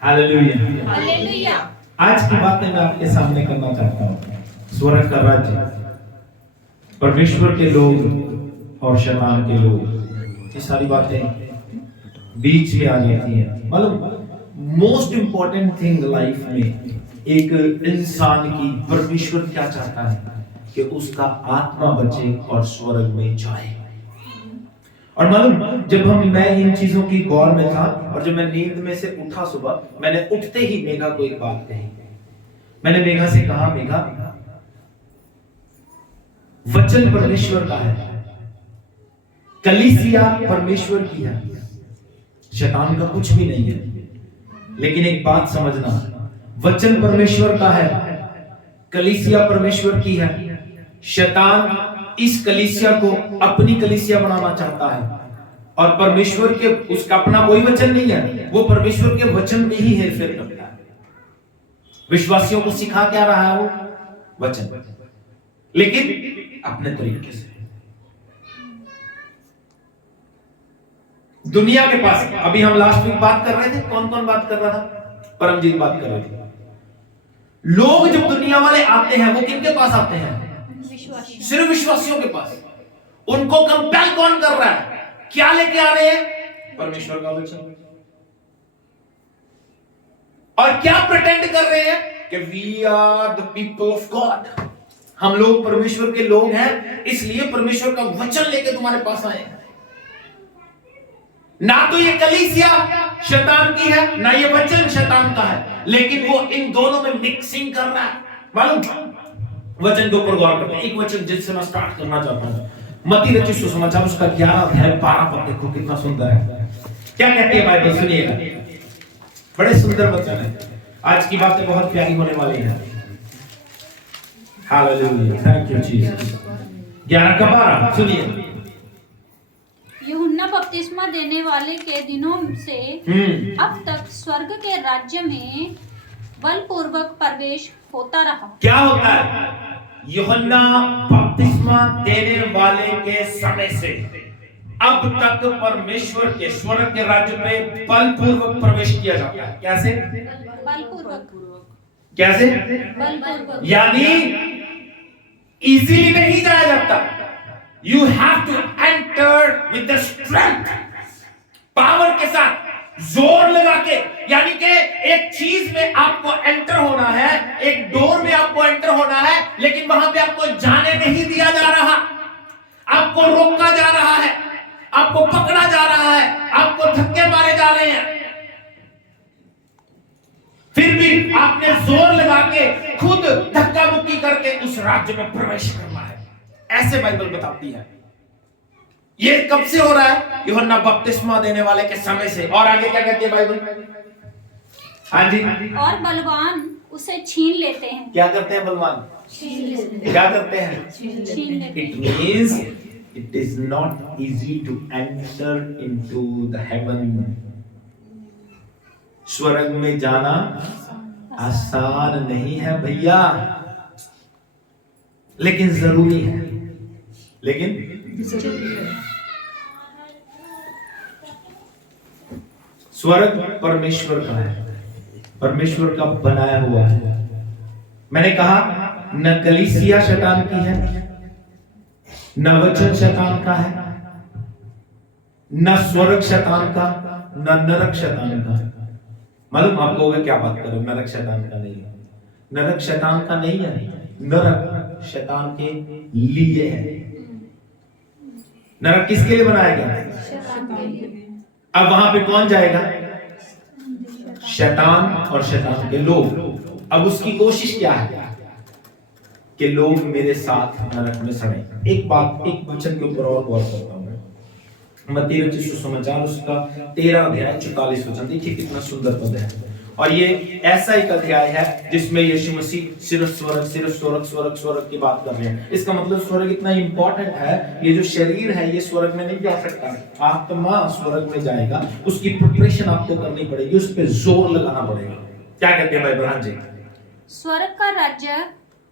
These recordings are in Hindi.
हालेलुया। हालेलुया। आज की बात मैं आपके सामने करना चाहता हूँ। स्वर्ग का राज्य, परमेश्वर के लोग और शैतान के लोग, ये सारी बातें बीच में आ जाती हैं। मतलब मोस्ट इंपॉर्टेंट थिंग लाइफ में एक इंसान की, परमेश्वर क्या चाहता है कि उसका आत्मा बचे और स्वर्ग में जाए। और मालूम, जब मैं इन चीजों की गौर में था और जब मैं नींद में से उठा सुबह, मैंने उठते ही मेघा को एक बात कही। मैंने मेघा से कहा, मेघा, वचन परमेश्वर का है, कलीसिया परमेश्वर की है, शैतान का कुछ भी नहीं है। लेकिन एक बात समझना, वचन परमेश्वर का है, कलीसिया परमेश्वर की है। शैतान इस कलीसिया को अपनी कलीसिया बनाना चाहता है और परमेश्वर के, उसका अपना कोई वचन नहीं है, वो परमेश्वर के वचन में ही हेरफेर करता है। विश्वासियों को सिखा क्या रहा है वो? वचन, लेकिन अपने तरीके से। दुनिया के पास, अभी हम लास्ट वीक बात कर रहे थे, कौन कौन बात कर रहा था? परमजीत बात कर रहे थे। लोग जब दुनिया वाले आते हैं, वो किनके पास आते हैं? सिर्फ विश्वासियों के पास। उनको कंपेल कौन कर रहा है? क्या लेके आ रहे हैं? परमेश्वर का वचन। और क्या प्रिटेंड कर रहे हैं कि we are the people of God, हम लोग परमेश्वर के लोग हैं, इसलिए परमेश्वर का वचन लेके तुम्हारे पास आए हैं। ना तो ये कलीसिया शैतान की है, ना ये वचन शैतान का है, लेकिन वो इन दोनों में मिक्सिंग कर रहा है। मालूम, वचन के ऊपर गौर करते हैं। एक वचन जिससे मैं स्टार्ट करना चाहता हूं, मत्ती रचित सुसमाचार उसका 11 अध्याय 12 पद, देखो कितना सुंदर है। क्या कहती है बाइबल, सुनिएगा, बड़े सुंदर वचन है। आज की बातें बहुत प्यारी होने वाली है। Hallelujah, thank you Jesus. 11 का 12 सुनिए। यूहन्ना बपतिस्मा देने वाले के दिनों से अब तक स्वर्ग के राज्य में बलपूर्वक प्रवेश होता रहा। क्या होता है? यूहन्ना बपतिस्मा देने वाले के समय से अब तक परमेश्वर के स्वर्ग के राज्य में बलपूर्वक प्रवेश किया जाता है। कैसे? बलपूर्वक। कैसे? बलपूर्वक, यानी इजीली नहीं जाया जाता। You have to enter with the strength, power के साथ, जोर लगा के। यानी कि एक चीज में आपको एंटर होना है, एक डोर में आपको एंटर होना है, लेकिन वहां पे आपको जाने नहीं दिया जा रहा, आपको रोका जा रहा है, आपको पकड़ा जा रहा है, आपको धक्के मारे जा रहे हैं। फिर भी आपने जोर लगा के खुद धक्का मुक्की करके उस राज्य में प्रवेश करना है, ऐसे बाइबल बताती है। ये कब से हो रहा है? यूहन्ना बपतिस्मा देने वाले के समय से। और आगे क्या कहती है बाइबल? हाँ जी। और बलवान उसे छीन लेते हैं। क्या करते हैं बलवान? क्या करते हैं? छीन लेते It means it is not easy to enter into the heaven. स्वर्ग में जाना आसान नहीं है भैया, लेकिन जरूरी है। लेकिन स्वर्ग परमेश्वर का है, परमेश्वर का बनाया हुआ है। मैंने कहा, न कलीसिया शैतान की है, न वचन शैतान का है, न स्वर्ग शैतान का, न नरक शैतान का। मालूम आप लोग क्या बात करो? नरक शैतान का नहीं है, नरक शैतान का नहीं है, नरक शैतान के लिए है। नरक किसके लिए बनाया गया? अब वहां पे कौन जाएगा? शैतान और शैतान के लोग। अब उसकी कोशिश क्या है कि लोग मेरे साथ नरक में सड़े। एक बात, एक वचन के ऊपर और गौर करता हूं मैं। मत्ती रचित सुसमाचार उसका 13 अध्याय 44 वचन, देखिए कितना सुंदर पद है। और ये ऐसा एक अध्याय है जिसमें यीशु मसीह सिर्फ स्वर्ग, सिर्फ स्वर्ग, स्वर्ग, स्वर्ग की बात कर रहे हैं। इसका मतलब स्वर्ग इतना इंपॉर्टेंट है, ये जो शरीर है ये स्वर्ग में नहीं जा सकता, आत्मा स्वर्ग में जाएगा। उसकी प्रिपरेशन आपको करनी पड़ेगी, उस पर जोर लगाना पड़ेगा। क्या कहते हैं भाई ब्रह्म जी? स्वर्ग का राज्य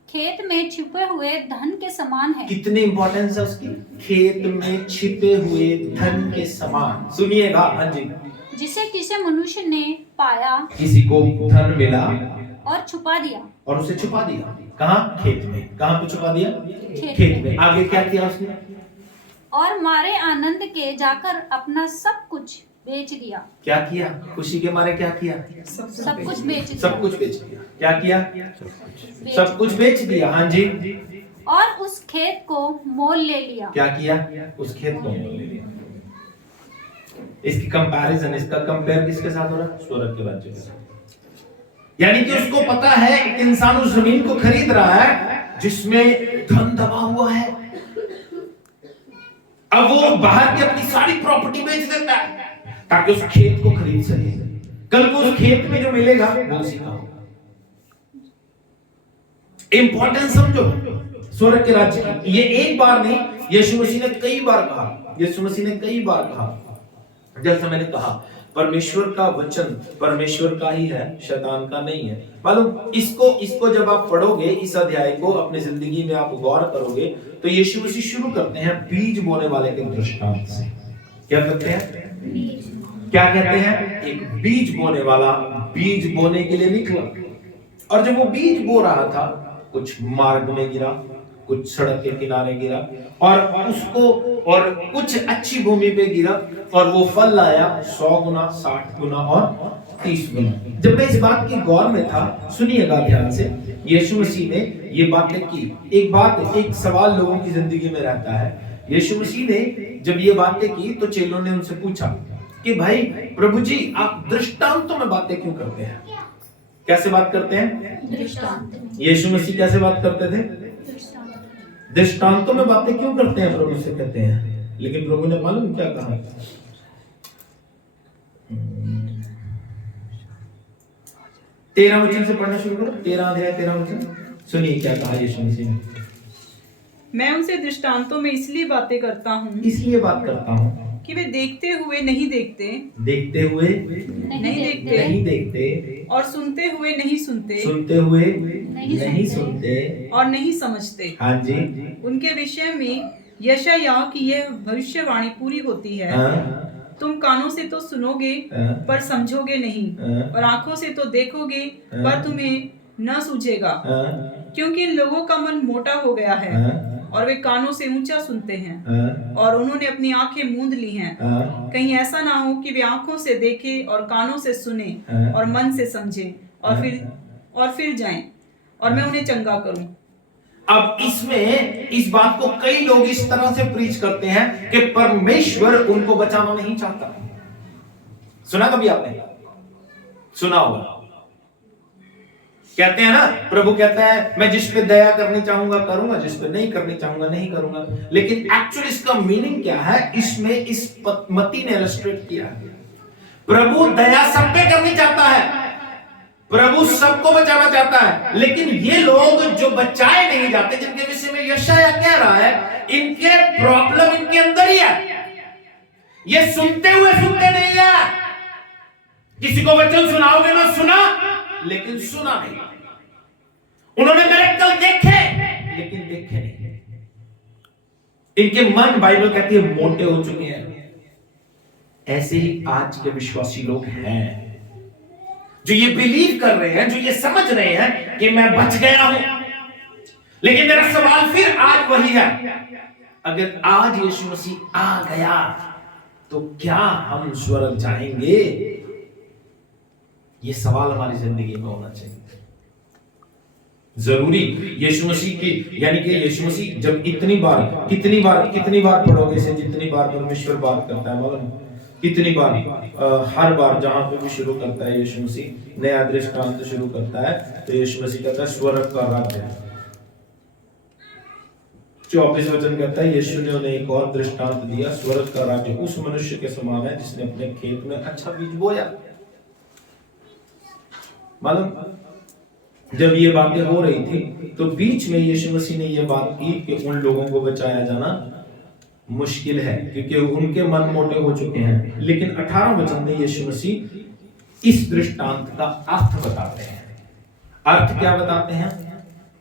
खेत में छिपे हुए धन के समान है। कितनी इंपॉर्टेंस है उसकी? खेत में छिपे हुए धन के समान। सुनिएगा, हाँ जी। जिसे किसी मनुष्य ने पाया किसी को धन मिला और छुपा दिया। और उसे छुपा दिया। कहाँ? खेत में। कहाँ पे छुपा दिया? खेत खेत में। आगे क्या किया उसने? और मारे आनंद के जाकर अपना सब कुछ बेच दिया। क्या किया? खुशी के मारे क्या किया? सब कुछ बेच दिया। सब कुछ बेच दिया। क्या किया? सब कुछ बेच दिया। हाँ जी। और उस खेत को मोल ले लिया। क्या किया? उस खेत को मोल ले लिया। इसकी कंपैरिजन, इसका कंपेयर किसके साथ हो रहा है? स्वर्ग के राज्य के साथ। यानी कि उसको पता है एक इंसान उस जमीन को खरीद रहा है जिसमें धन दबा हुआ है। अब वो बाहर की अपनी सारी प्रॉपर्टी बेच देता है ताकि उस खेत को खरीद सके। कल को उस खेत में जो मिलेगा वो उसी का होगा। इंपॉर्टेंस समझो स्वर्ग के राज्य की। ये एक बार नहीं, यीशु मसीह ने कई बार कहा। यीशु मसीह ने कई बार कहा। जैसे मैंने कहा, परमेश्वर का वचन परमेश्वर का ही है, शैतान का नहीं है। मालूम, इसको जब आप पढ़ोगे, इस अध्याय को अपनी जिंदगी में आप गौर करोगे, तो यीशु मसीह शुरू करते हैं बीज बोने वाले के दृष्टांत से। क्या करते हैं? क्या कहते हैं? एक बीज बोने वाला बीज बोने के लिए निकला, और जब वो बीज बो रहा था, कुछ मार्ग में गिरा, कुछ सड़क के किनारे गिरा, और कुछ अच्छी भूमि पे गिरा, और वो फल लाया 100 गुना, 60 गुना और 30 गुना। जब मैं इस बात की गौर में था, सुनिएगा ध्यान से, यीशु मसीह ने ये बातें की। एक सवाल लोगों की जिंदगी में रहता है। यीशु मसीह ने जब ये बातें की तो चेलों ने उनसे पूछा कि भाई प्रभु जी, आप दृष्टांतों में बातें क्यों करते हैं? कैसे बात करते हैं? दृष्टांत। यीशु मसीह कैसे बात करते थे? दृष्टांतों में बातें क्यों करते हैं? प्रभु से कहते हैं। लेकिन प्रभु ने मालूम क्या कहा? 13 वचन से पढ़ना शुरू करो। 13 अध्याय 13 वचन सुनिए क्या कहा यीशु मसीह ने। मैं उनसे दृष्टांतों में इसलिए बातें करता हूँ इसलिए बात करता हूँ कि वे देखते हुए नहीं देखते, देखते हुए नहीं देखते, और सुनते हुए नहीं सुनते, सुनते हुए नहीं सुनते, और नहीं समझते। हाँ जी। उनके विषय में यशायाह की यह भविष्यवाणी पूरी होती है, हाँ, तुम कानों से तो सुनोगे हाँ, पर समझोगे नहीं, हाँ, और आंखों से तो देखोगे हाँ, पर तुम्हें न सूझेगा, हाँ, क्योंकि इन लोगों का मन मोटा हो गया है, हाँ, और वे कानों से ऊंचा सुनते हैं, हाँ, और उन्होंने अपनी आंखें मूंद ली हैं। हाँ, कहीं ऐसा ना हो कि वे आंखों से देखें और कानों से सुने हाँ, और मन से समझें और हाँ, फिर जाएं और मैं उन्हें चंगा करूं। अब इसमें इस बात को कई लोग इस तरह से प्रीच करते हैं कि परमेश्वर उनको बचाना नहीं चाहता। सुना कभी आपने? सुना होगा। कहते हैं ना, प्रभु कहता है मैं जिस पे दया करनी चाहूंगा करूंगा, जिस पे नहीं करनी चाहूंगा नहीं करूंगा। लेकिन एक्चुअली इसका मीनिंग क्या है? इसमें इस मत्ती ने इलस्ट्रेट किया है। प्रभु दया सब पे करनी चाहता है, प्रभु सबको बचाना चाहता है, लेकिन ये लोग जो बचाए नहीं जाते, जिनके विषय में यशायाह कह रहा है, इनके प्रॉब्लम इनके अंदर ही है। ये सुनते हुए सुनते नहीं है। किसी को वचन सुनाओगे ना, सुना लेकिन सुना नहीं। उन्होंने मिरेकल देखे लेकिन देखे नहीं। इनके मन, बाइबल कहती है, मोटे हो चुके हैं। ऐसे ही आज के विश्वासी लोग हैं जो ये बिलीव कर रहे हैं, जो ये समझ रहे हैं कि मैं बच गया हूं। लेकिन मेरा सवाल फिर आज वही है, अगर आज यीशु मसीह आ गया तो क्या हम स्वर्ग जाएंगे? ये सवाल हमारी जिंदगी में होना चाहिए। जरूरी यीशु मसीह की, यानी कि यीशु मसीह जब कितनी बार पढ़ोगे इसे, जितनी बार परमेश्वर बात करता है, मालूम कितनी बार, हर बार जहां पे भी शुरू करता है यीशु मसीह नया दृष्टांत शुरू करता है, तो यीशु मसीह कहता है स्वर्ग का राज्य है। 24 वचन कहता है, यीशु ने उन्हें एक और दृष्टांत दिया, स्वर्ग का राज्य उस मनुष्य के समान है जिसने अपने खेत में अच्छा बीज बोया। मालूम, जब ये बातें हो रही थी तो बीच में यीशु मसीह ने ये बात की कि उन लोगों को बचाया जाना मुश्किल है क्योंकि उनके मन मोटे हो चुके हैं। लेकिन 18 वचन में यीशु मसीह इस दृष्टांत का अर्थ बताते हैं। अर्थ क्या बताते हैं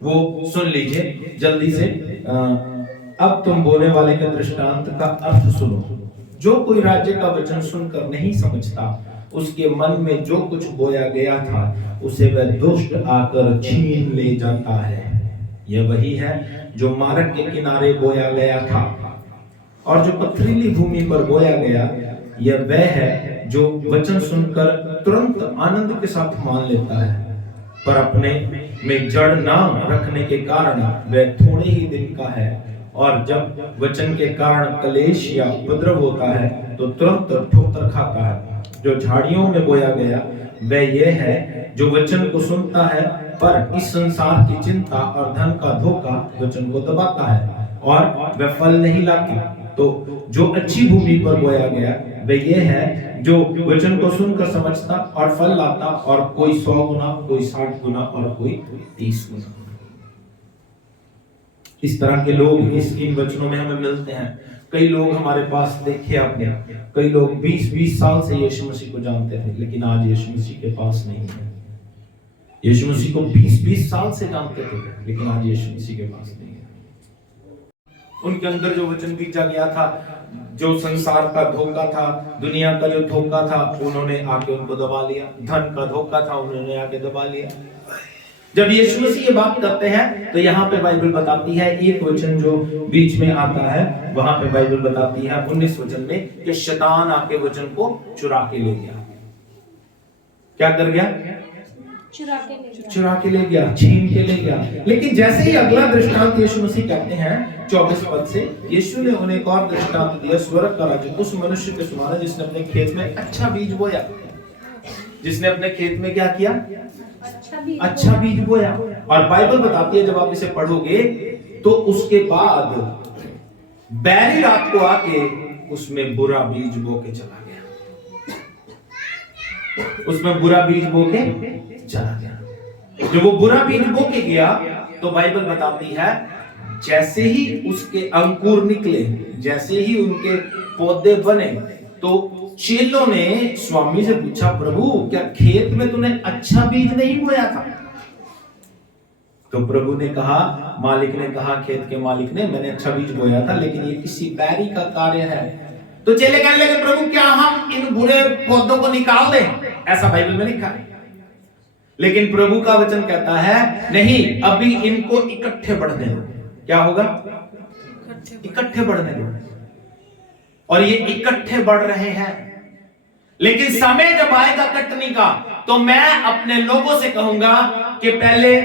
वो सुन लीजिए जल्दी से। अब तुम बोलने वाले के दृष्टांत का अर्थ सुनो। जो कोई राज्य का वचन सुनकर नहीं समझता उसके मन में जो कुछ बोया गया था उसे वह दुष्ट आकर छीन ले जाता है। यह वही है जो मार्ग के किनारे बोया गया था और जो पथरीली भूमि पर बोया गया। यह वह है जो वचन सुनकर तुरंत आनंद के साथ मान लेता है, पर अपने में जड़ ना रखने के कारण वह थोड़े ही दिन का है, और जब वचन के कारण क्लेश या उपद्रव होता है तो तुरंत ठोकर खाता है। जो झाड़ियों में बोया गया वह यह है जो वचन को सुनता है, पर इस संसार की चिंता और धन का धोखा वचन को दबाता है और वह फल नहीं लाता। तो जो अच्छी भूमि पर बोया गया वह यह है जो वचन को सुनकर समझता और फल लाता, और कोई 100 गुना, कोई 60 गुना और कोई 30 गुना। इस तरह के लोग इन वचनों में हमें मिलते हैं। कई लोग हमारे पास देखे आपने, कई लोग 20-20 साल से यीशु मसीह को जानते थे, लेकिन आज यीशु मसीह के पास नहीं है। यीशु मसीह को 20-20 साल से जानते थे, लेकिन आज यीशु मसीह के पास नहीं है। उनके अंदर जो वचन बीजा गया था, जो संसार का धोखा था, दुनिया का जो धोखा था, उन्होंने आके उनको दबा लिया। धन का धोखा था, उन्होंने आके दबा लिया। जब यीशु मसीह ये बात करते हैं तो यहाँ पे बाइबल बताती है, एक वचन जो बीच में आता है वहां पे बाइबल बताती है 19 वचन में कि शैतान आके वचन को चुरा के ले गया। क्या कर गया? चुरा के ले गया, छीन के ले गया। लेकिन जैसे ही अगला दृष्टांत यीशु मसीह कहते हैं 24 पद से, यीशु ने उन्हें एक और दृष्टांत दिया, स्वर्ग का राज्य उस मनुष्य के समान है जिसने अपने खेत में अच्छा बीज बोया। जिसने अपने खेत में क्या किया? अच्छा बीज बोया। और बाइबल बताती है, जब आप इसे पढ़ोगे तो उसके बाद बैरी रात को आके उसमें बुरा बीज बो के चला गया। उसमें बुरा बीज बो के चला गया। जब वो बुरा बीज बो के गया तो बाइबल बताती है जैसे ही उसके अंकुर निकले, जैसे ही उनके पौधे बने, तो चेलों ने स्वामी से पूछा, प्रभु क्या खेत में तूने अच्छा बीज नहीं बोया था? तो प्रभु ने कहा, मालिक ने कहा, खेत के मालिक ने, मैंने अच्छा बीज बोया था, लेकिन ये किसी बैरी का कार्य है। तो चेले कहने लगे, प्रभु क्या हम इन बुरे पौधों को निकाल दें? ऐसा बाइबल में लिखा है। लेकिन प्रभु का वचन कहता है नहीं, अभी इनको इकट्ठे बढ़ने दो। क्या होगा? इकट्ठे बढ़ने दो। और ये इकट्ठे बढ़ रहे हैं, लेकिन समय जब आएगा कटने का तो मैं अपने लोगों से कहूंगा कि पहले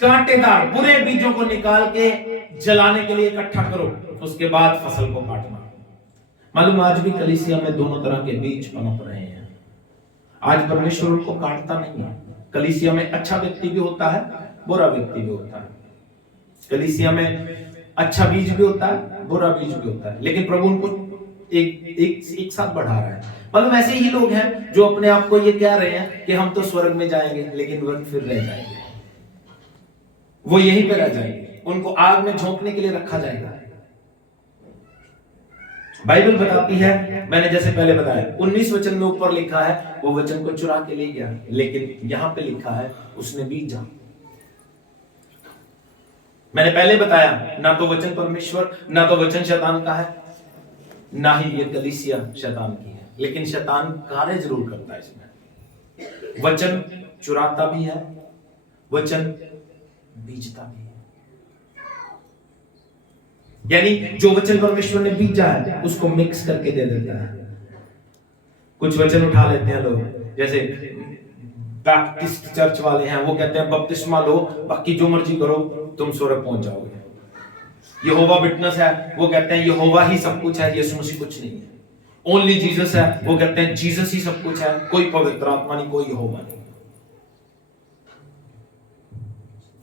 कांटेदार बुरे बीजों को निकाल के जलाने के लिए इकट्ठा करो, उसके बाद फसल को काटना। मालूम आज भी कलीसिया में दोनों तरह के बीज पनप रहे हैं। आज परमेश्वर उनको काटता नहीं है। कलीसिया में अच्छा व्यक्ति भी होता है, बुरा व्यक्ति भी होता है। कलीसिया में अच्छा बीज भी होता है, बुरा बीज भी होता है, लेकिन प्रभु उनको एक साथ बढ़ा रहा है। मतलब ऐसे ही लोग हैं जो अपने आप को ये कह रहे हैं कि हम तो स्वर्ग में जाएंगे, लेकिन वह फिर रह जाएंगे, वो यहीं पे रह जाएंगे, उनको आग में झोंकने के लिए रखा जाएगा। बाइबल बताती है, मैंने जैसे पहले बताया 19 वचन में ऊपर लिखा है वो वचन को चुरा के ले गया, लेकिन यहां पे लिखा है उसने बीजा। मैंने पहले बताया, ना तो वचन परमेश्वर, ना तो वचन शैतान का है, ना ही ये कलीसिया शैतान की है, लेकिन शैतान कार्य जरूर करता है इसमें। वचन चुराता भी है, वचन बीजता भी है। यानी जो वचन परमेश्वर ने बीजा है उसको मिक्स करके दे देता है। कुछ वचन उठा लेते हैं लोग, जैसे बैप्टिस्ट चर्च वाले हैं, वो कहते हैं बपतिस्मा लो, बाकी जो मर्जी करो, तुम स्वर्ग पहुंच जाओगे। यहोवा विटनेस है, वो कहते हैं यहोवा ही सब कुछ है, यीशु मसीह कुछ नहीं है। ओनली जीसस है, वो कहते हैं जीसस ही सब कुछ है, कोई पवित्र आत्मा नहीं, कोई यहोवा नहीं।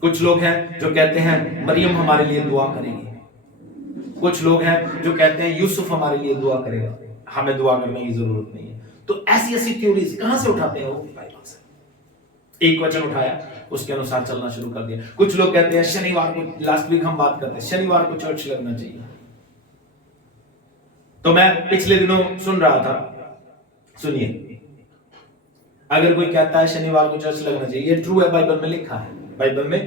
कुछ लोग हैं जो कहते हैं मरियम हमारे लिए दुआ करेगी। कुछ लोग हैं जो कहते हैं यूसुफ हमारे लिए दुआ करेगा, हमें दुआ करने की जरूरत नहीं है। तो ऐसी ऐसी थ्योरीज कहां से उठाते हैं वो? बाइबल से। एक वचन उठाया, उसके अनुसार चलना शुरू कर दिया। कुछ लोग कहते हैं शनिवार को, लास्ट वीक हम बात करते हैं शनिवार को चर्च लगना चाहिए। तो मैं पिछले दिनों सुन रहा था, सुनिए, अगर कोई कहता है शनिवार को चर्च लगना चाहिए, ये ट्रू है, बाइबल में लिखा है, बाइबल में,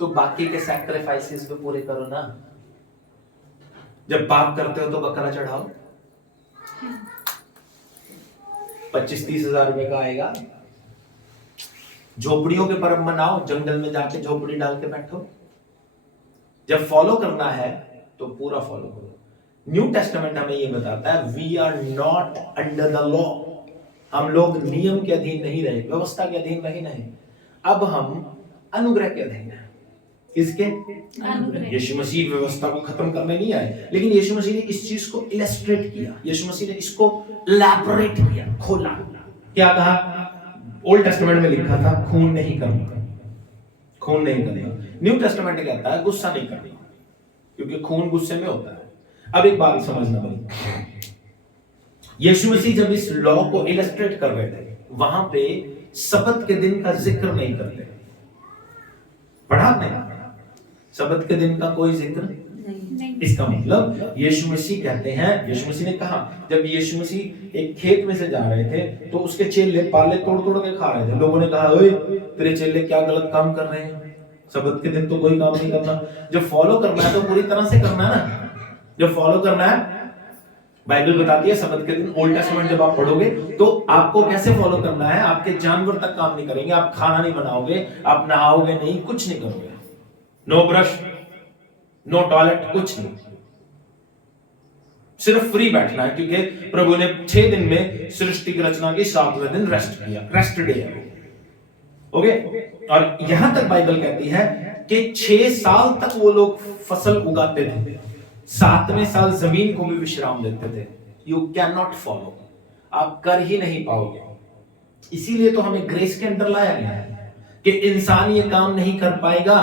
तो बाकी के सैक्रिफाइसेस भी पूरे करो ना। जब पाप करते हो तो बकरा चढ़ाओ, 25-30 हजार रुपए का आएगा। झोपड़ियों के पर्व मनाओ, जंगल में जाके झोपड़ी डाल के बैठो। जब फॉलो करना है तो पूरा फॉलो करो। न्यू टेस्टामेंट हमें ये बताता है we are not under the law. हम लोग नियम के अधीन नहीं रहे, व्यवस्था के अधीन नहीं रहे, अब हम अनुग्रह के अधीन हैं। किसके? अनुग्रह। यीशु मसीह व्यवस्था को खत्म करने नहीं आए, लेकिन यीशु मसीह ने इस चीज को इलस्ट्रेट किया, यीशु मसीह ने इसको इलैबोरेट किया, खोला। क्या कहा? ओल्ड टेस्टामेंट में लिखा था खून नहीं करना, खून नहीं करना। न्यू टेस्टामेंट कहता है गुस्सा नहीं करना, क्योंकि खून गुस्से में होता है। अब एक बात समझना पड़ेगी, यीशु मसीह जब इस लॉ को इलस्ट्रेट कर रहे थे, वहां पे सब्त के दिन का जिक्र नहीं करते। पढ़ा आपने? सब्त के दिन का कोई जिक्र नहीं। इसका मतलब यीशु मसीह कहते हैं, यीशु मसीह ने कहा, जब यीशु मसीह एक खेत में से जा रहे थे तो उसके चेले पाले तोड़ तोड़ के खा रहे थे। लोगों ने कहा, ओए तेरे चेले क्या गलत काम कर रहे हैं, सब्त के दिन तो कोई काम नहीं करना। जब फॉलो करना है तो पूरी तरह से करना है ना। जब फॉलो करना है, बाइबल बताती है सब्त के दिन, ओल्ड टेस्टामेंट जब आप पढ़ोगे तो आपको कैसे फॉलो करना है। आपके जानवर तक काम नहीं करेंगे, आप खाना नहीं बनाओगे, आप नहाओगे नहीं, कुछ नहीं करोगे, नो ब्रश, नो टॉयलेट, कुछ नहीं, सिर्फ फ्री बैठना है, क्योंकि प्रभु ने 6 दिन में सृष्टि की रचना की, 7वें दिन रेस्ट किया, रेस्ट डे है। ओके, और यहां तक बाइबल कहती है कि 6 साल तक वो लोग फसल उगाते थे, 7वें साल जमीन को भी विश्राम देते थे। यू कैन नॉट फॉलो, आप कर ही नहीं पाओगे। इसीलिए तो हमें ग्रेस के अंदर लाया गया है कि इंसान ये काम नहीं कर पाएगा,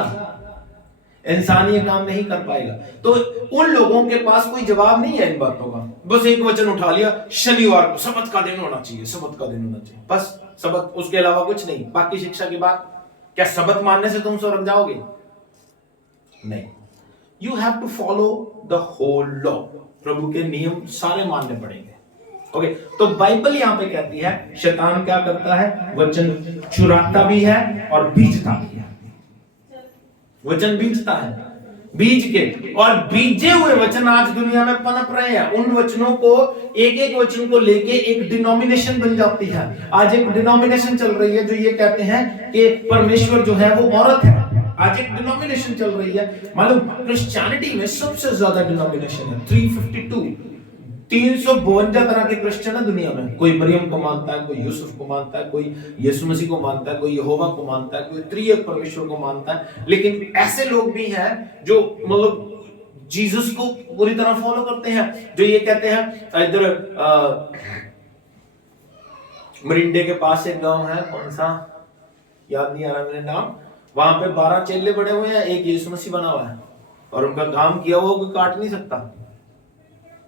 इंसान ये काम नहीं कर पाएगा। तो उन लोगों के पास कोई जवाब नहीं है इन बातों का, बस एक वचन उठा लिया, शनिवार को सब्त का दिन होना चाहिए, सब्त का दिन होना चाहिए, बस सब्त, उसके अलावा कुछ नहीं। बाकी शिक्षा की बात, क्या सब्त मानने से तुम स्वर्ग जाओगे? नहीं, you have to follow the whole law. प्रभु के नियम सारे मानने पड़ेंगे। ओके, तो बाइबल यहां पे कहती है शैतान क्या करता है? वचन चुराता भी है और बीजता भी है। वचन बीजता है, बीज के, और बीजे हुए वचन आज दुनिया में पनप रहे हैं। उन वचनों को, एक एक वचन को लेके एक डिनोमिनेशन बन जाती है। आज एक डिनोमिनेशन चल रही है जो ये कहते हैं कि परमेश्वर जो है वो औरत है। आज एक डिनोमिनेशन चल रही है, मालूम, क्रिश्चियनिटी में सबसे ज्यादा डिनोमिनेशन है, 352, 352 तरह के क्रिश्चियन है दुनिया में। कोई मरियम को मानता है, कोई यूसुफ को मानता है, कोई यीशु मसीह को मानता है, कोई यहोवा को मानता है, कोई त्रिएक परमेश्वर को मानता है। लेकिन ऐसे लोग भी हैं जो मतलब जीसस को पूरी तरह फॉलो करते हैं, जो ये कहते हैं, इधर मरिंडे के पास एक गांव है, कौन सा याद नहीं आ रहा मेरे नाम, वहां पे 12 चेले बड़े हुए हैं, एक यीशु मसीह बना हुआ है, और उनका काम किया हुआ कोई काट नहीं सकता।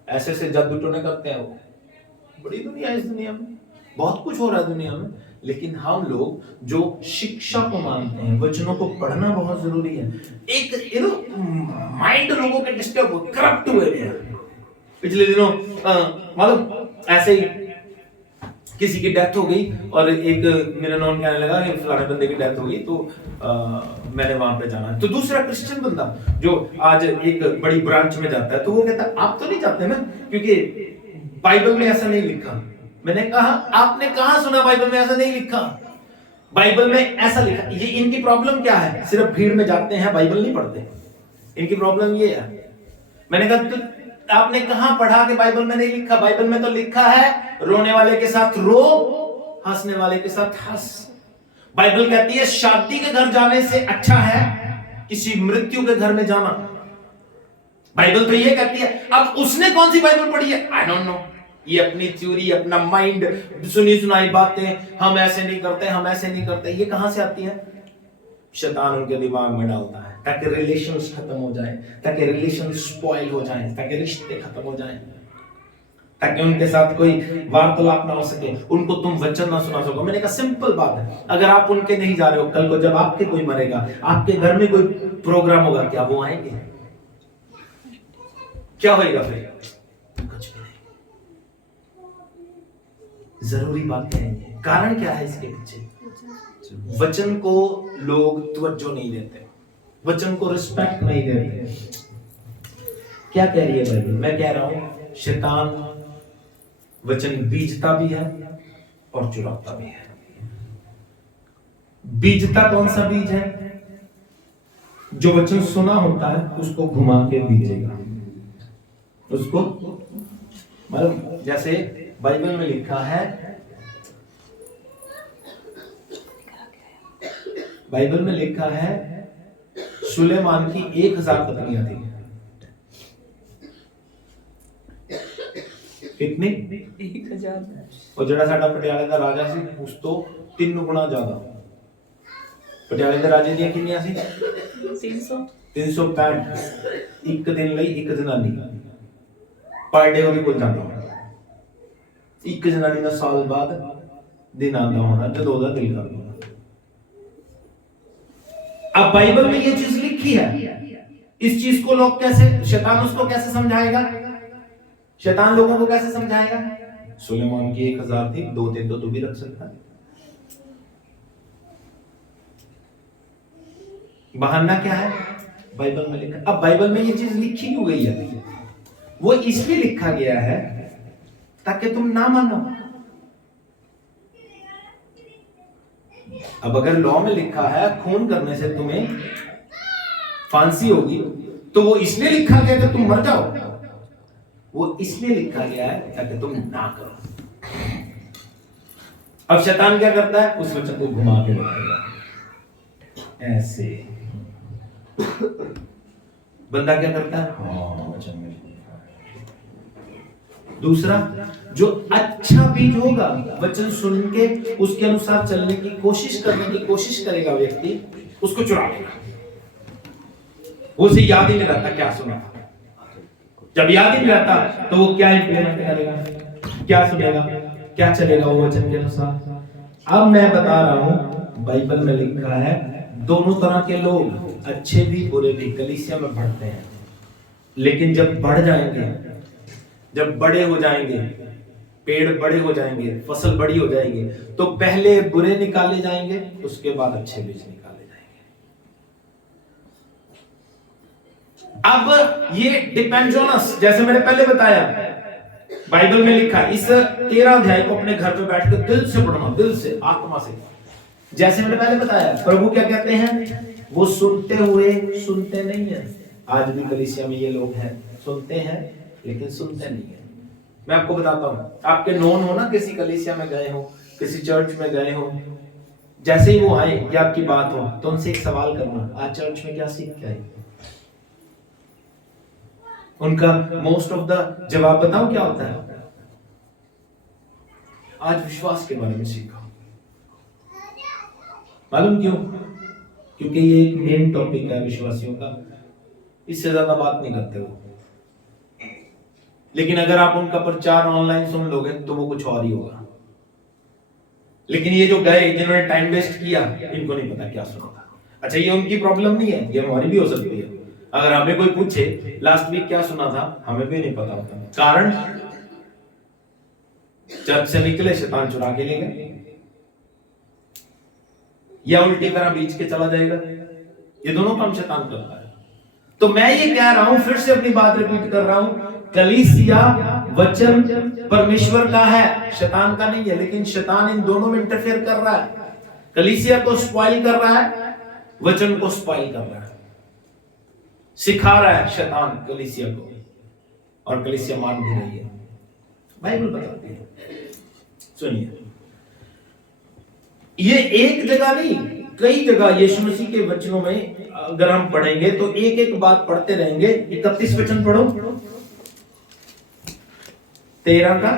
ऐसे ऐसे जादू टोने करते हैं वो। बड़ी दुनिया है इस दुनिया में, बहुत कुछ हो रहा है दुनिया में, लेकिन हम लोग जो शिक्षा को मानते हैं, वचनों को पढ़ना बहुत जरूरी है। एक माइंड लोगों के डिस्टर्ब हो, करप्ट हुए हैं। पिछले दिनों मालूम ऐसे ही किसी की डेथ हो गई, और एक मेरा नॉन कहने लगा कि फलाने बंदे की डेथ हो गई, तो मैंने वहां पे जाना। तो दूसरा क्रिश्चियन बंदा जो आज एक बड़ी ब्रांच में जाता है, तो वो कहता आप तो नहीं जाते ना, क्योंकि बाइबल में ऐसा नहीं लिखा। मैंने कहा आपने कहां सुना बाइबल में ऐसा नहीं लिखा? बाइबल में ऐसा लिखा। ये इनकी प्रॉब्लम क्या है? सिर्फ भीड़ में जाते हैं, बाइबल नहीं पढ़ते। इनकी प्रॉब्लम ये है। मैंने कहा तो आपने कहां पढ़ा कि बाइबल में नहीं लिखा? बाइबल में तो लिखा है रोने वाले के साथ रो, हंसने वाले के साथ हंस। बाइबल कहती है शादी के घर जाने से अच्छा है किसी मृत्यु के घर में जाना। बाइबल तो ये कहती है। अब उसने कौन सी बाइबल पढ़ी है? I don't know. ये अपनी थ्योरी, अपना माइंड, सुनी सुनाई बातें, हम ऐसे नहीं करते, हम ऐसे नहीं करते, ये कहां से आती है? शैतान उनके दिमाग में डालता है ताकि रिलेशंस खत्म हो जाए, ताकि रिलेशन स्पॉइल हो जाए, ताकि रिश्ते खत्म हो जाए, ताकि उनके साथ कोई वार्तालाप ना हो सके, उनको तुम वचन ना सुना सको। मैंने कहा सिंपल बात है, अगर आप उनके नहीं जा रहे हो, कल को जब आपके कोई मरेगा, आपके घर में कोई प्रोग्राम होगा, क्या वो आएंगे? क्या होएगा फिर? कुछ भी नहीं। जरूरी बात है ये। कारण क्या है इसके पीछे? वचन को लोग तवज्जो नहीं देते, वचन को रिस्पेक्ट नहीं देते। क्या कह रही है बाइबल? मैं कह रहा हूं शैतान वचन बीजता भी है और चुराता भी है। बीजता कौन सा बीज है? जो वचन सुना होता है उसको घुमा के बीजेगा। उसको मतलब जैसे बाइबल में लिखा है, बाइबल में लिखा है सुलेमान की 1000 पत्नियां थी। कितनी? 1000। और जड़ा साडा पटियाले दा राजा सी उस तो 3 गुना ज्यादा। पटियाले दे राजे दी कितनी सी? 365। एक दिन लई एक जनानी पर डे ओदी कोल जांदा। एक जनानी दा साल बाद दिन आंदा होना जदों ओदा दिल करदा। अब बाइबल में ये चीज लिखी है, इस चीज को लोग कैसे, शैतान उसको कैसे समझाएगा? शैतान लोगों को कैसे समझाएगा? सुलेमान की 1000 थी, 2-3 तो तू भी रख सकता है। बहाना क्या है? बाइबल में लिखा। अब बाइबल में ये चीज लिखी क्यों गई है? वो इसलिए लिखा गया है ताकि तुम ना मानो। अब अगर लॉ में लिखा है खून करने से तुम्हें फांसी होगी, तो वो इसलिए लिखा गया कि तुम मर जाओ? वो इसलिए लिखा गया है ताकि तुम ना करो। अब शैतान क्या करता है? उस वचन को घुमा के बताएगा ऐसे। बंदा क्या करता है? हाँ, वचन में। दूसरा, जो अच्छा बीज होगा, वचन सुन के उसके अनुसार चलने की कोशिश करने की कोशिश करेगा व्यक्ति, उसको चुरा लेगा। वो उसे याद ही नहीं रहता क्या सुना। जब याद ही नहीं रहता तो वो क्या इंप्लीमेंट करेगा, क्या सुनेगा, क्या चलेगा वो वचन के अनुसार। अब मैं बता रहा हूं, बाइबल में लिखा है दोनों तरह के लोग, अच्छे भी बुरे भी, कलीसिया में बढ़ते हैं। लेकिन जब बढ़ जाएंगे, जब बड़े हो जाएंगे, पेड़ बड़े हो जाएंगे, फसल बड़ी हो जाएगी, तो पहले बुरे निकाले जाएंगे, उसके बाद अच्छे बीज निकाले जाएंगे। अब ये डिपेंड्स ऑन अस। जैसे मैंने पहले बताया, बाइबल में लिखा है, इस 13 अध्याय को अपने घर पे बैठ कर दिल से पढ़ना, दिल से, आत्मा से। जैसे मैंने पहले बताया, प्रभु क्या कहते हैं? वो सुनते हुए सुनते नहीं है। आज भी कलीसिया में ये लोग हैं, सुनते हैं लेकिन सुनते नहीं है। मैं आपको बताता हूं, आपके नोन हो ना, किसी कलीसिया में गए हो, किसी चर्च में गए हो, जैसे ही वो आए या आपकी बात हो तो उनसे एक सवाल करना, आज चर्च में क्या सीख के आए? उनका मोस्ट ऑफ द जवाब बताओ क्या होता है? आज विश्वास के बारे में सीखा। मालूम क्यों? क्योंकि ये एक मेन टॉपिक है विश्वासियों का, इससे ज्यादा बात नहीं करते वो। लेकिन अगर आप उनका प्रचार ऑनलाइन सुन लोगे तो वो कुछ और ही होगा। लेकिन ये जो गए, जिन्होंने टाइम वेस्ट किया, इनको नहीं पता क्या सुना था। अच्छा, ये उनकी प्रॉब्लम नहीं है, ये हमारी भी हो सकती है। अगर हमें कोई पूछे लास्ट वीक क्या सुना था, हमें भी नहीं पता होता। कारण चर्च से निकले, शैतान चुरा के ले गए, या उल्टी तरह बीच के चला जाएगा। ये दोनों काम शैतान करता है। तो मैं ये कह रहा हूं, फिर से अपनी बात रिपीट कर रहा हूं, कलीसिया वचन परमेश्वर का है, शैतान का नहीं है। लेकिन शैतान इन दोनों में इंटरफेयर कर रहा है, कलीसिया को स्पॉइल कर रहा है, वचन को स्पॉइल कर रहा है, सिखा रहा है शैतान कलीसिया को, और कलीसिया मान भी रही है। बाइबल बताती है, सुनिए। ये एक जगह नहीं, कई जगह यीशु मसीह के वचनों में अगर हम पढ़ेंगे तो एक एक बात पढ़ते रहेंगे। 31 वचन पढ़ो, 13 का।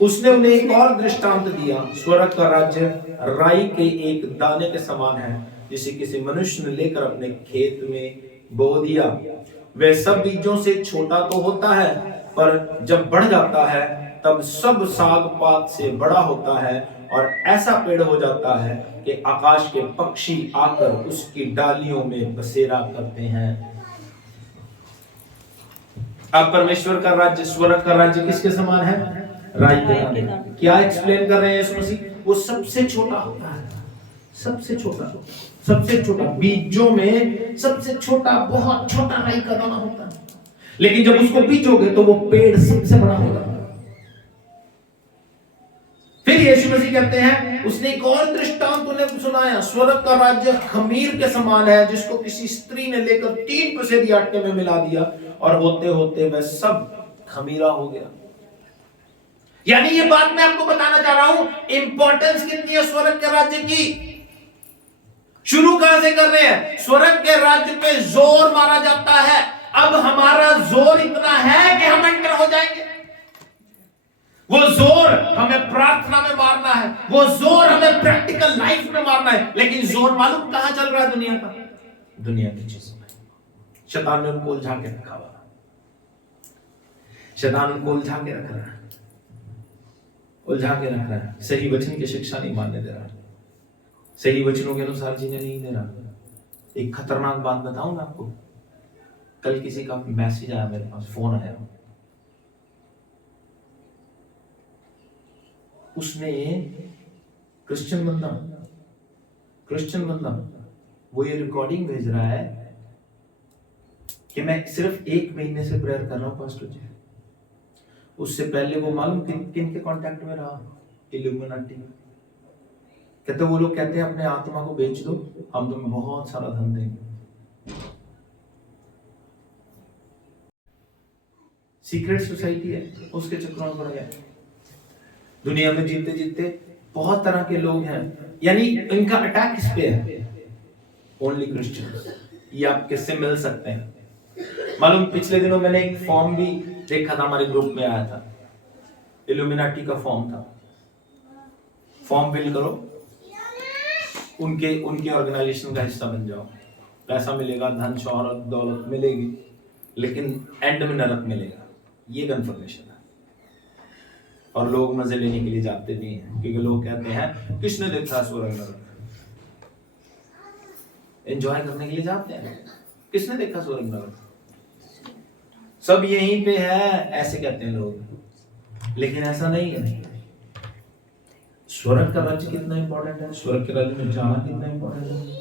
उसने उन्हें एक और दृष्टांत दिया, स्वर्ग का राज्य राई के एक दाने के समान है, जिसे किसी मनुष्य ने लेकर अपने खेत में बो दिया। वह सब बीजों से छोटा तो होता है, पर जब बढ़ जाता है तब सब साग पात से बड़ा होता है, और ऐसा पेड़ हो जाता है कि आकाश के पक्षी आकर उसकी डालियों में बसेरा करते हैं। अब परमेश्वर का राज्य, स्वर्ग का राज्य किसके समान है? राई के दाने। क्या एक्सप्लेन कर रहे हैं यीशु मसीह? वो सबसे छोटा होता है, सबसे छोटा, सबसे छोटा, बीजों में सबसे छोटा, बहुत छोटा राई का दाना होता है। लेकिन जब उसको बीजोगे तो वो पेड़ सबसे बड़ा होगा। मसीह कहते हैं, उसने एक और दृष्टांत उन्हें सुनाया, स्वर्ग का राज्य खमीर के समान है जिसको किसी स्त्री ने लेकर 3 पसेरी आटे में मिला दिया और होते होते वह सब खमीरा हो गया। यानी ये बात मैं आपको बताना चाह रहा हूं, इंपॉर्टेंस कितनी है स्वर्ग के राज्य की। शुरू कहां से कर रहे हैं? स्वर्ग के राज्य पे जोर मारा जाता है। अब हमारा जोर इतना है कि हम एंटर हो जाएंगे। वो जोर हमें प्रार्थना में मारना है, वो जोर हमें प्रैक्टिकल लाइफ में मारना है। लेकिन जोर मालूम कहां चल रहा है? दुनिया का, दुनिया की चीजों में। शैतान ने उनको उलझा के रखा हुआ, शैतान उनको उलझा के रख रहा है, उलझा के रख रहा है। सही वचन की शिक्षा नहीं मानने दे रहा, सही वचनों के अनुसार जीने नहीं दे रहा। एक खतरनाक बात बताऊं मैं आपको। कल किसी का मैसेज आया मेरे पास, फोन आया, उसने क्रिश्चियन बंदा वो ये रिकॉर्डिंग भेज रहा है कि मैं सिर्फ 1 महीने से प्रेयर कर रहा हूं पास्टर जी। उससे पहले वो मालूम किन के कांटेक्ट में रहा? इल्यूमिनाटी। कहते वो लोग कहते हैं अपने आत्मा को बेच दो, हम तुम्हें बहुत सारा धन देंगे। सीक्रेट सोसाइटी है, उसके चक्रों में पड़ गया। दुनिया में जीते जीते बहुत तरह के लोग हैं, यानी इनका अटैक किस पे है? Only Christians. ये आप किससे मिल सकते हैं? मालूम पिछले दिनों मैंने एक फॉर्म भी देखा था, हमारे ग्रुप में आया था, इल्यूमिनाटी का फॉर्म था। फॉर्म फिल करो, उनके ऑर्गेनाइजेशन का हिस्सा बन जाओ, पैसा मिलेगा, धन शौहरत दौलत मिलेगी, लेकिन एंड में नरक मिलेगा। ये कन्फर्मेशन है। और लोग मजे लेने के लिए जाते भी हैं, क्योंकि लोग कहते हैं किसने देखा स्वर्ग नरक, एंजॉय करने के लिए जाते हैं। किसने देखा स्वर्ग नरक? सब यहीं पे है, ऐसे कहते हैं लोग, लेकिन ऐसा नहीं है। स्वर्ग का राज्य कितना इंपॉर्टेंट है, स्वर्ग के राज्य में जाना कितना इंपॉर्टेंट है।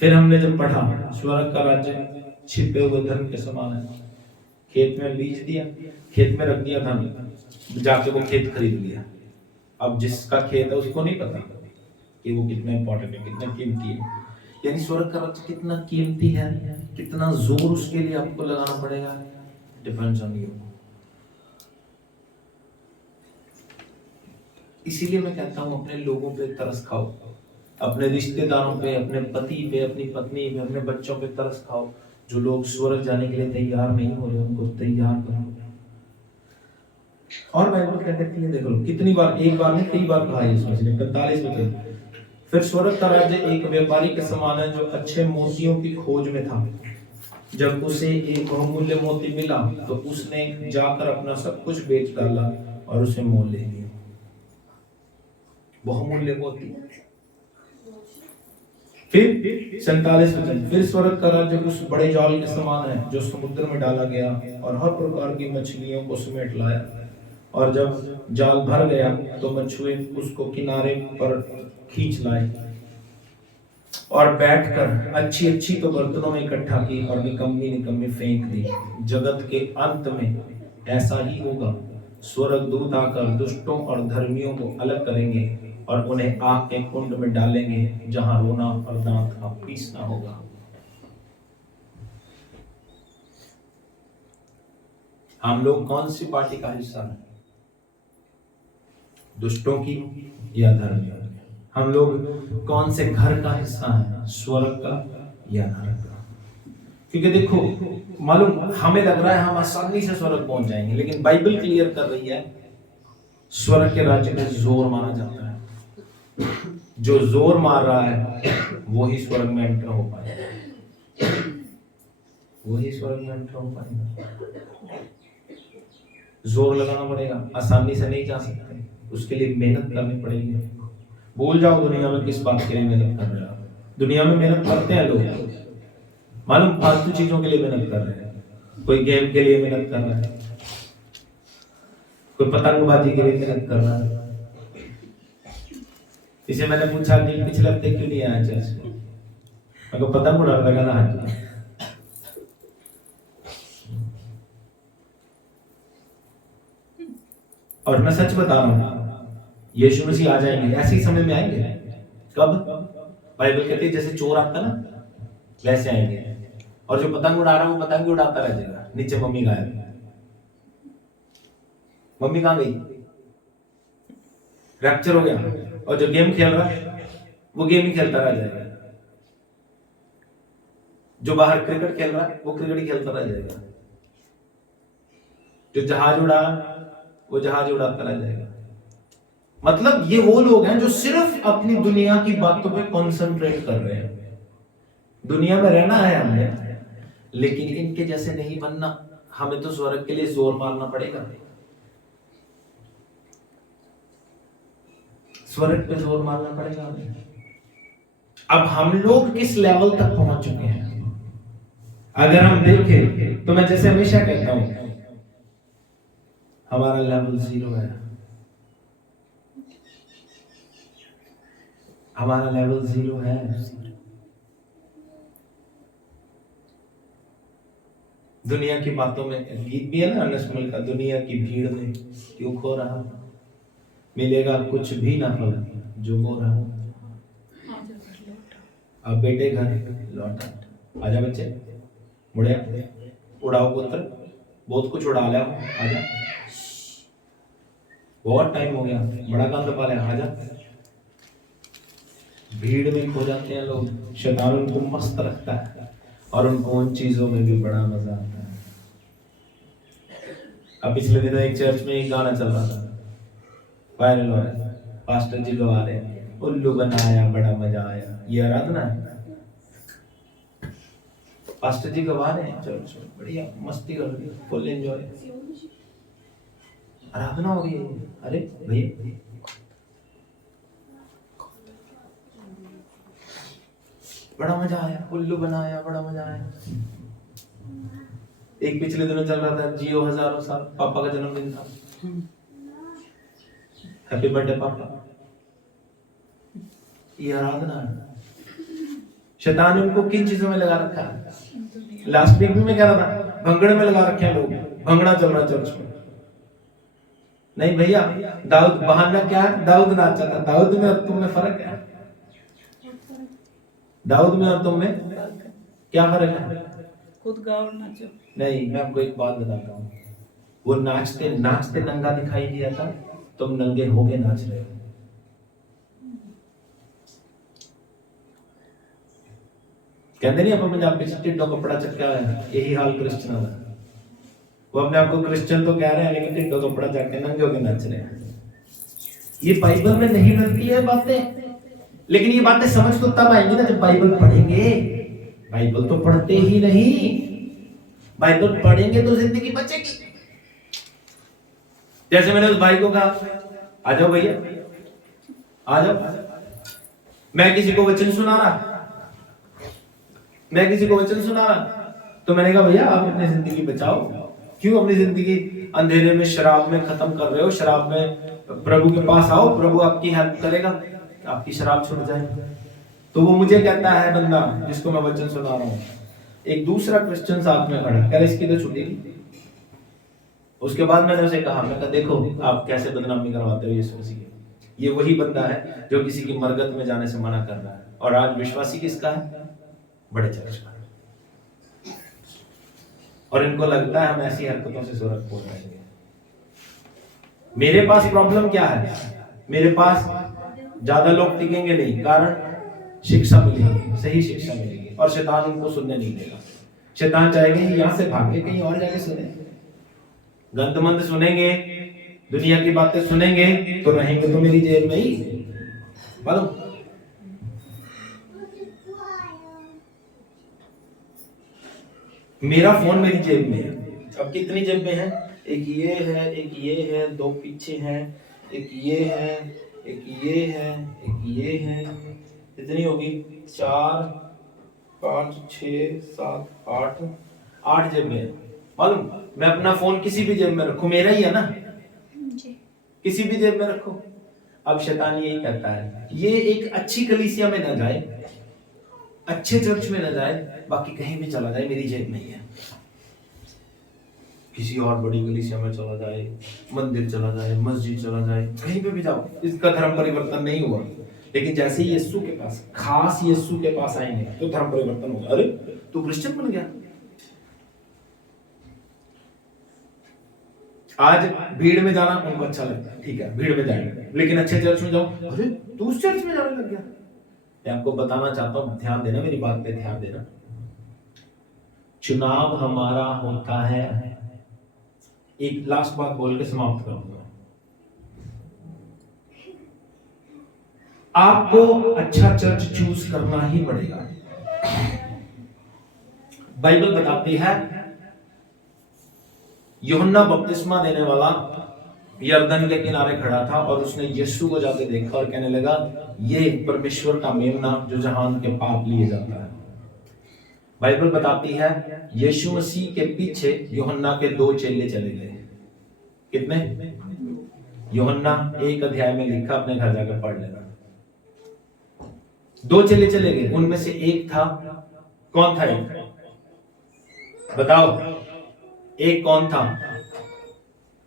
फिर हमने जब पढ़ा स्वर्ग का राज्य छिपे हुए धन के समान है। खेत में बीज दिया, खेत में रख दिया धन, जाके वो खेत खरीद लिया। अब जिसका खेत है उसको नहीं पता कि वो कितना इंपॉर्टेंट है, कितना कीमती है। यानी स्वर्ग का राज्य कितना कीमती है, कितना जोर उसके लिए आपको लगाना पड़ेगा, डिपेंड्स ऑन यू। इसीलिए मैं कहता हूं अपने लोगों पे तरस खाओ, अपने रिश्तेदारों पे, अपने पति पे, अपनी पत्नी पे, अपने बच्चों पे तरस खाओ। जो लोग स्वर्ग जाने के लिए तैयार नहीं हो रहे उनको तैयार करो। और बाइबल क्या कहती है, देख लो कितनी बार, एक बार नहीं कई बार कहा है इसमें 45 में। फिर स्वर्ग का राज्य एक व्यापारी के समान है जो अच्छे मोतियों की खोज में था। जब उसे एक बहुमूल्य मोती मिला तो उसने जाकर अपना सब कुछ बेच डाला और उसे मोल ले लिया। बहुमूल्य मोती। फिर 47 वचन, फिर स्वर्ग का राज्य उस बड़े जाल के समान है जो समुद्र में डाला गया और हर प्रकार की मछलियों को समेट लाया। और जब जाल भर गया तो मछुए उसको किनारे पर खींच लाए और बैठकर अच्छी अच्छी तो बर्तनों में इकट्ठा की और निकम्मी निकम्मी फेंक दी। जगत के अंत में ऐसा ही होगा। स्वर्गदूत आकर दुष्टों और धर्मियों को अलग करेंगे और उन्हें आग के कुंड में डालेंगे जहां रोना और दांत का पीसना होगा। हम लोग कौन सी पार्टी का हिस्सा हैं? दुष्टों की या धर्मियों की? हम लोग कौन से घर का हिस्सा हैं? स्वर्ग का या नरक का? क्योंकि देखो मालूम, हमें लग रहा है हम आसानी से स्वर्ग पहुंच जाएंगे, लेकिन बाइबल क्लियर कर रही है स्वर्ग के राज्य में जोर मारा जाता है। जो जोर मार रहा है वो ही स्वर्ग में एंटर हो पाएगा, वही स्वर्ग में एंटर हो पाएगा। जोर लगाना पड़ेगा, आसानी से नहीं जा सकते, उसके लिए मेहनत करनी पड़ेगी। भूल जाओ दुनिया में किस बात के लिए मेहनत कर रहे हो। दुनिया में मेहनत करते हैं लोग, मालूम फालतू चीजों के लिए मेहनत कर रहे हैं। कोई गेम के लिए मेहनत कर रहा है, कोई पतंगबाजी के लिए मेहनत कर रहा है। इसे मैंने पूछा कि पिछले हफ्ते क्यों नहीं आया चर्च में? मैं को पतंग उड़ा रहा था ना। और मैं सच बता रहा हूं, यीशु मसीह आ जाएंगे, ऐसे ही समय में आएंगे। कब? बाइबल कहती है जैसे चोर आता ना वैसे आएंगे, और जो पतंग उड़ा रहा है वो पतंग उड़ाता रह जाएगा, नीचे मम्मी गायब। मम्मी कहां गई? रैप्चर हो गया। और जो गेम खेल रहा है वो गेम ही खेलता रह जाएगा, जो बाहर क्रिकेट खेल रहा है वो क्रिकेट ही खेलता रह जाएगा, जो जहाज उड़ा वो जहाज उड़ाता रह जाएगा। मतलब ये वो लोग हैं जो सिर्फ अपनी दुनिया की बातों पे कॉन्सेंट्रेट कर रहे हैं। दुनिया में रहना है हमने, लेकिन इनके जैसे नहीं बनना। हमें तो स्वर्ग के लिए जोर मारना पड़ेगा, स्वर्ग पे जोर मारना पड़ेगा हमें। अब हम लोग किस लेवल तक पहुंच चुके हैं अगर हम देखें तो मैं जैसे हमेशा कहता हूं, हमारा लेवल 0 है, हमारा लेवल 0 है। दुनिया की बातों में गीत भी है ना नस्मुल का, दुनिया की भीड़ में क्यों खो रहा, मिलेगा कुछ भी ना फल जो हो रहा। अब बेटे घर लौटा, आजा बच्चे, मुड़िया, उड़ाओ पुत्र, बहुत कुछ उड़ा लिया, आजा, बहुत टाइम हो गया, बड़ा काम तो पा लिया, आजा। भीड़ में खो जाते हैं लोग, शैतान उनको मस्त रखता है और उनको उन चीजों में भी बड़ा मजा आता है। अब पिछले दिनों एक चर्च में एक गाना चल रहा था, वायरल हो रहा है, पास्टर जी गवा रहे हैं, उल्लू बनाया बड़ा मजा आया। ये आराधना है, पास्टर जी गवा रहे हैं चर्च में, बढ़िया मस्ती कर रही है, फुल एंजॉय, आराधना हो गई है। अरे भैया बड़ा मजा आया, उल्लू बनाया बड़ा मजा आया। एक पिछले दिनों चल रहा था, जियो हजारों साल, पापा का जन्मदिन था, हैप्पी बर्थडे पापा। ये आराधना है। शैतान ने उनको किन चीजों में लगा रखा है? लास्ट वीक भी मैं कह रहा था, भंगड़े में लगा रखे हैं लोग, भंगड़ा चल रहा है चर्च में। नहीं भैया, दाऊद बहाना क्या है? दाऊद नाचा था। दाऊद में और तुम में फर्क है? दाऊद में और तुम में क्या फर्क है? खुद गाओ और नाचो। नहीं, मैं आपको एक बात बताता हूँ, वो नाचते नाचते नंगा दिखाई दिया था, तुम नंगे होके नाच रहे हो। कहते नहीं अपन पंजाबी में टिड्डो कपड़ा चक्का है, यही हाल क्रिश्चियन का। वो अपने आप को क्रिश्चियन तो कह रहे हैं, लेकिन टिड्डो कपड़ा चक्के नंगे होके नाच रहे हैं। ये बाइबल में नहीं मिलती है बातें, लेकिन ये बातें समझ तो तब आएंगी ना जब बाइबल पढ़ेंगे। बाइबल तो पढ़ते ही नहीं, बाइबल पढ़ेंगे तो जिंदगी बचेगी। जैसे मैंने उस भाई को कहा, आ जाओ भैया, आ जाओ, मैं किसी को वचन सुना रहा, तो मैंने कहा भैया आप अपनी जिंदगी बचाओ, क्यों अपनी जिंदगी अंधेरे में शराब में खत्म कर रहे हो? शराब में प्रभु के पास आओ, प्रभु आपकी हेल्प करेगा, आपकी शराब छूट जाएगी। तो वो मुझे कहता है बंदा जिसको मैं वचन सुना रहा हूँ, एक दूसरा क्रिश्चियन साथ में खड़ा, कह रहा इसकी तो छूटेगी। उसके बाद मैंने उसे कहा, मैं कहा देखो आप कैसे बदनामी करवाते हो यीशु मसीह की। ये वही बंदा है जो किसी की मरगत में जाने से मना कर रहा है, और आज विश्वासी किसका है? बड़े चर्च का। और इनको लगता है हम ऐसी हरकतों से स्वर्ग पहुंच जाएंगे। मेरे पास प्रॉब्लम क्या है? मेरे पास ज्यादा लोग टिकेंगे नहीं, कारण शिक्षा मिलेगी, सही शिक्षा मिलेगी, और शैतान उनको सुनने नहीं देगा। शैतान चाहेगा यहां से भागे कहीं और जाके सुने, गंदमंद सुनेंगे, दुनिया की बातें सुनेंगे तो रहेंगे तो मेरी जेब में ही। मालूम, मेरा फोन मेरी जेब में है। अब कितनी जेब में है? एक ये है, एक ये है, दो पीछे हैं, एक ये है, एक ये है, एक ये है, कितनी होगी? 4 5 6 7 8 जेब में है। मालूम, मैं अपना फोन किसी भी जेब में रखूं, मेरा ही है ना, किसी भी जेब में रखो। अब शैतान यही कहता है, ये एक अच्छी कलीसिया में ना जाए, अच्छे चर्च में ना जाए, बाकी कहीं भी चला जाए, मेरी जेब में ही है। किसी और बड़ी कलीसिया में चला जाए, मंदिर चला जाए, मस्जिद चला जाए, कहीं पे भी जाओ, इसका धर्म परिवर्तन नहीं हुआ। लेकिन जैसे ही यीशु के पास, खास यीशु के पास आएंगे तो धर्म परिवर्तन होगा। अरे तू क्रिश्चियन बन गया। आज भीड़ में जाना उनको अच्छा लगता है, ठीक है भीड़ में जाएंगे, लेकिन अच्छे चर्च में जाओ, अरे तू उस चर्च में जाने लग गया। मैं आपको बताना चाहता हूं, ध्यान देना, मेरी बात पे ध्यान देना। चुनाव हमारा होता है, एक लास्ट बात बोल के समाप्त करूंगा। आपको अच्छा चर्च चूज करना ही पड़ेगा। बाइबल बताती है यूहन्ना बपतिस्मा देने वाला यरदन के किनारे खड़ा था और उसने यीशु को जाके देखा और कहने लगा, ये परमेश्वर का मेमना जो जहान के पाप लिए जाता है। बाइबल बताती है यीशु मसीह के पीछे यूहन्ना के 2 चेले चले गए। कितने? यूहन्ना 1 अध्याय में लिखा, अपने घर जाकर पढ़ लेना। 2 चेले चले गए, उनमें से एक था, कौन था एक? बताओ, एक कौन था?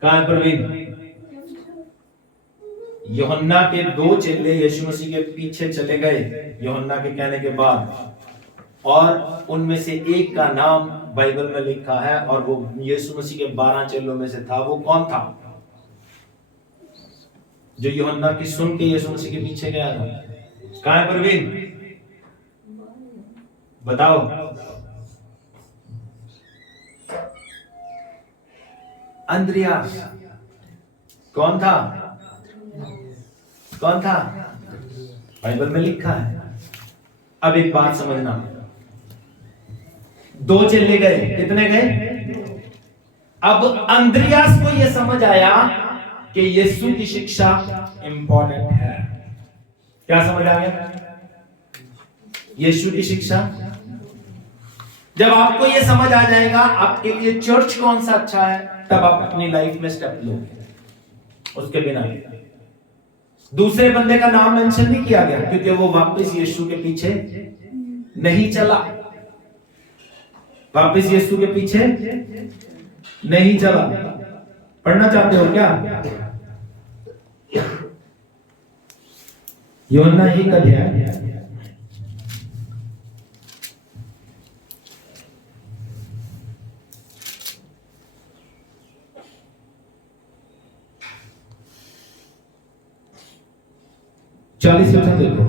कहां है प्रवीण? यूहन्ना के 2 चेले यीशु मसीह के पीछे चले गए यूहन्ना के कहने के बाद, और उनमें से एक का नाम बाइबल में लिखा है और वो यीशु मसीह के 12 चेलों में से था। वो कौन था जो यूहन्ना की सुन के यीशु मसीह के पीछे गया था? कहां है प्रवीण? बताओ। अंद्रियास। कौन था? कौन था? बाइबल में लिखा है। अब एक बात समझना, 2 चेले गए, कितने गए? अब अंद्रियास को यह समझ आया कि यीशु की शिक्षा इंपॉर्टेंट है। क्या समझ आ गया? यीशु की शिक्षा। जब आपको यह समझ आ जाएगा आपके लिए चर्च कौन सा अच्छा है, तब आप अपनी लाइफ में स्टेप लोगे। उसके बिना दूसरे बंदे का नाम मेंशन नहीं किया गया क्योंकि वो वापस यीशु के पीछे नहीं चला। वापस यीशु के पीछे नहीं चला। पढ़ना चाहते हो क्या? यूहन्ना 1 अध्याय 40 वचन देखो।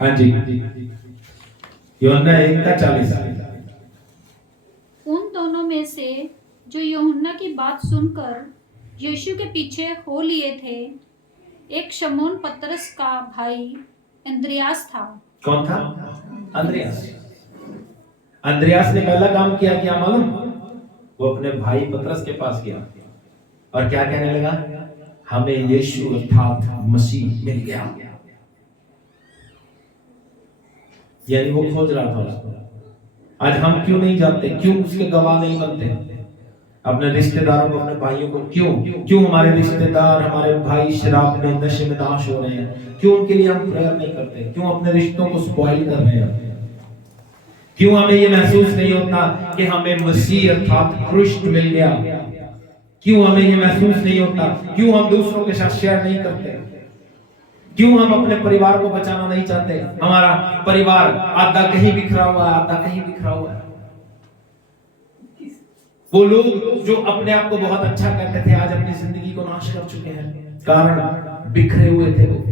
हाँ जी, यूहन्ना 1 का 40। उन दोनों में से जो यूहन्ना की बात सुनकर यीशु के पीछे हो लिए थे, एक शमौन पतरस का भाई अंद्रियास था। कौन था? अंद्रियास। अंद्रियास ने पहला काम किया, क्या मालूम? वो अपने भाई पतरस के पास गया और क्या कहने लगा? हमें यीशु अर्थात मसीह मिल गया। यानी वो खोज रहा था उसको। आज हम क्यों नहीं जाते? क्यों उसके गवाह नहीं बनते? अपने रिश्तेदारों को, अपने भाइयों को क्यों हमारे रिश्तेदार, हमारे भाई शराब में, नशे में नाश हो रहे हैं? क्यों उनके लिए हम प्रेयर नहीं करते? क्यों अपने रिश्तों को स्पॉइल कर रहे हैं? क्यों हमें ये महसूस नहीं होता कि हमें मसीह अर्थात क्रिस्ट मिल गया? क्यों हमें ये महसूस नहीं होता? क्यों हम दूसरों के साथ शेयर नहीं करते? क्यों हम अपने परिवार को बचाना नहीं चाहते? हमारा परिवार आधा कहीं बिखरा हुआ है, आधा कहीं बिखरा हुआ है। वो लोग जो अपने आप को बहुत अच्छा कहते थे आज अपनी जिंदगी को नाश कर चुके हैं, कारण बिखरे हुए थे वो।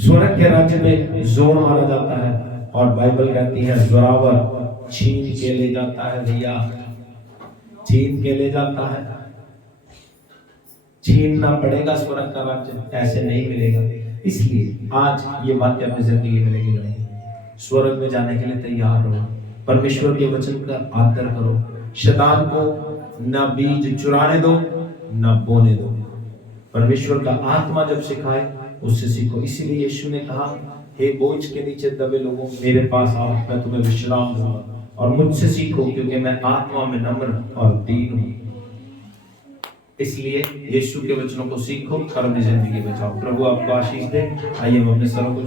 स्वर्ग के राज्य में जोर मारा जाता है और बाइबल कहती है जोरावर छीन के ले जाता है। भैया छीन के ले जाता है। छीनना पड़ेगा स्वर्ग का राज्य, ऐसे नहीं मिलेगा। इसलिए आज ये बातें अपनी जिंदगी में लेके जाएंगे। स्वर्ग में जाने के लिए तैयार रहो। परमेश्वर के वचन का आदर करो। शैतान को न बीज चुराने दो न बोने दो। परमेश्वर का आत्मा जब सिखाए उससे सीखो। इसीलिए यीशु ने कहा, हे बोझ के नीचे दबे लोगों मेरे पास आओ, मैं तुम्हें विश्राम दूंगा और मुझसे सीखो क्योंकि मैं आत्मा में नम्र और दीन हूं। इसलिए यीशु के वचनों को सीखो और अपनी जिंदगी बचाओ। प्रभु आपको आशीष दे। आइए हम अपने सरों को